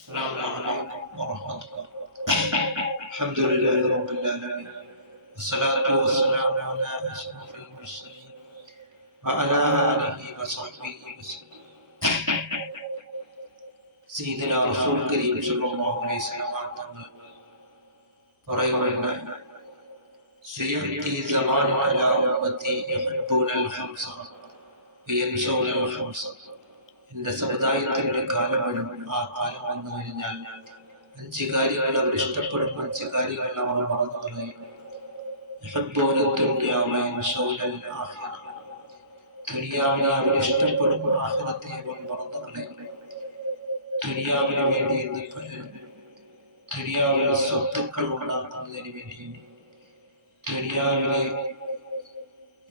السلام عليكم ورحمة الله الحمد لله رب العالمين والصلاة والسلام على أشرف المرسلين وعلى آله وصحبه وسلم سيدنا رسول كريم صلى الله عليه وسلم തങ്ങൾ പറയുന്നുണ്ട് سيأتي زمان على أمتي يحبون الخمس وينسون الخمس എന്റെ സമുദായത്തിന്റെ കാലം വരും ആ കാലം വന്നു കഴിഞ്ഞാൽ അഞ്ച് കാര്യങ്ങൾ അവർ ഇഷ്ടപ്പെടും അഞ്ച് കാര്യങ്ങൾ അവർ മറന്നു കളയും. ദുനിയാവിനെ അവർ ഇഷ്ടപ്പെടും ആഹ്ലത്തെ അവർ മറന്നു കളയും. ദുനിയാവിന് വേണ്ടി എന്ന് പലരും ദുനിയാവിൽ സ്വത്തുക്കൾ ഉണ്ടാക്കുന്നതിന് വേണ്ടി ദുനിയാവിലെ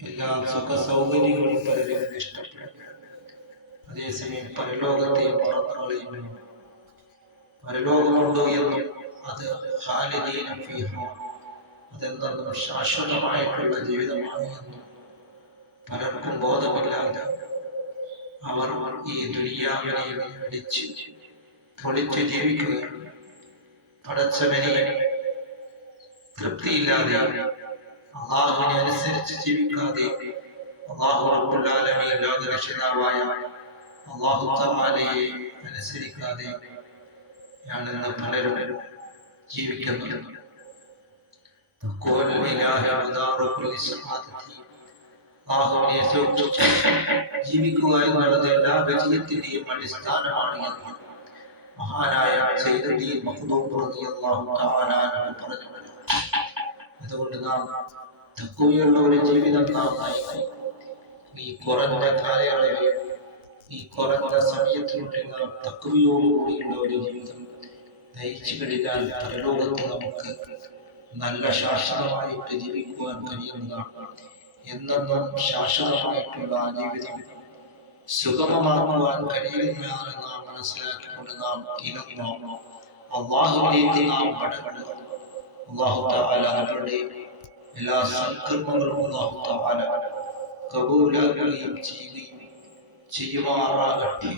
എല്ലാ സുഖ സൗകര്യങ്ങളും പലരും ഇഷ്ടപ്പെടും. അതേസമയം പരലോകത്തെ മറന്നു കളയുന്നു പരലോകമുണ്ടോ എന്നും അത് ഖാലിദീന ഫീഹ ശാശ്വതമായിട്ടുള്ള ജീവിതമാണ് എന്നും പലർക്കും ബോധമില്ലാതെ അവർ ഈ ദുര്യാവിനെ അടിച്ച് പൊളിച്ച് ജീവിക്കുക പടച്ചവനെ തൃപ്തിയില്ലാതെ അള്ളാഹുവിനെ അനുസരിച്ച് ജീവിക്കാതെ അള്ളാഹു റബ്ബുല്ലാലമീൻ ലോകരക്ഷിതാവായ അള്ളാഹു തആലയെ അനുസരിക്കാതെ ആണെന്ന് പലരും ജീവിക്കുന്നു ജീവിക്കുക എന്നുള്ളത് എല്ലാ വിജയത്തിന്റെയും അടിസ്ഥാനമാണ് എന്ന് മഹാനായ സൈദുദ്ദീൻ അതുകൊണ്ട് നാം തക്കുവയുള്ള ഒരു ജീവിതം നാം നയിക്കും. ഈ കുറഞ്ഞ കാലയളവിൽ ഈ കുറഞ്ഞ സമയത്തിനുള്ളിൽ നാം തക്കുവിയോടുകൂടിയുള്ള ഒരു ജീവിതം നയിച്ചു കഴിഞ്ഞാൽ പരലോകത്ത് നമുക്ക് നല്ല ശാശ്വതമായിട്ട് ജീവിക്കുവാൻ കഴിയുന്നതാണ്. എന്നെന്നും ശാശ്വതമായിട്ടുള്ള ആ ജീവിതം സുഗമമാക്കുവാൻ കഴിയുന്നതാണ് നാം മനസ്സിലാക്കിക്കൊണ്ട് നാം ഇനങ്ങോ അള്ളാഹുവിലേക്ക് നാം മടങ്ങുക അള്ളാഹു താല അവരുടെ എല്ലാ സൽക്കർമ്മങ്ങളും അള്ളാഹു താല കബൂലാക്കുകയും ചെയ്യുകയും ചെയ്യുമാറാകട്ടെ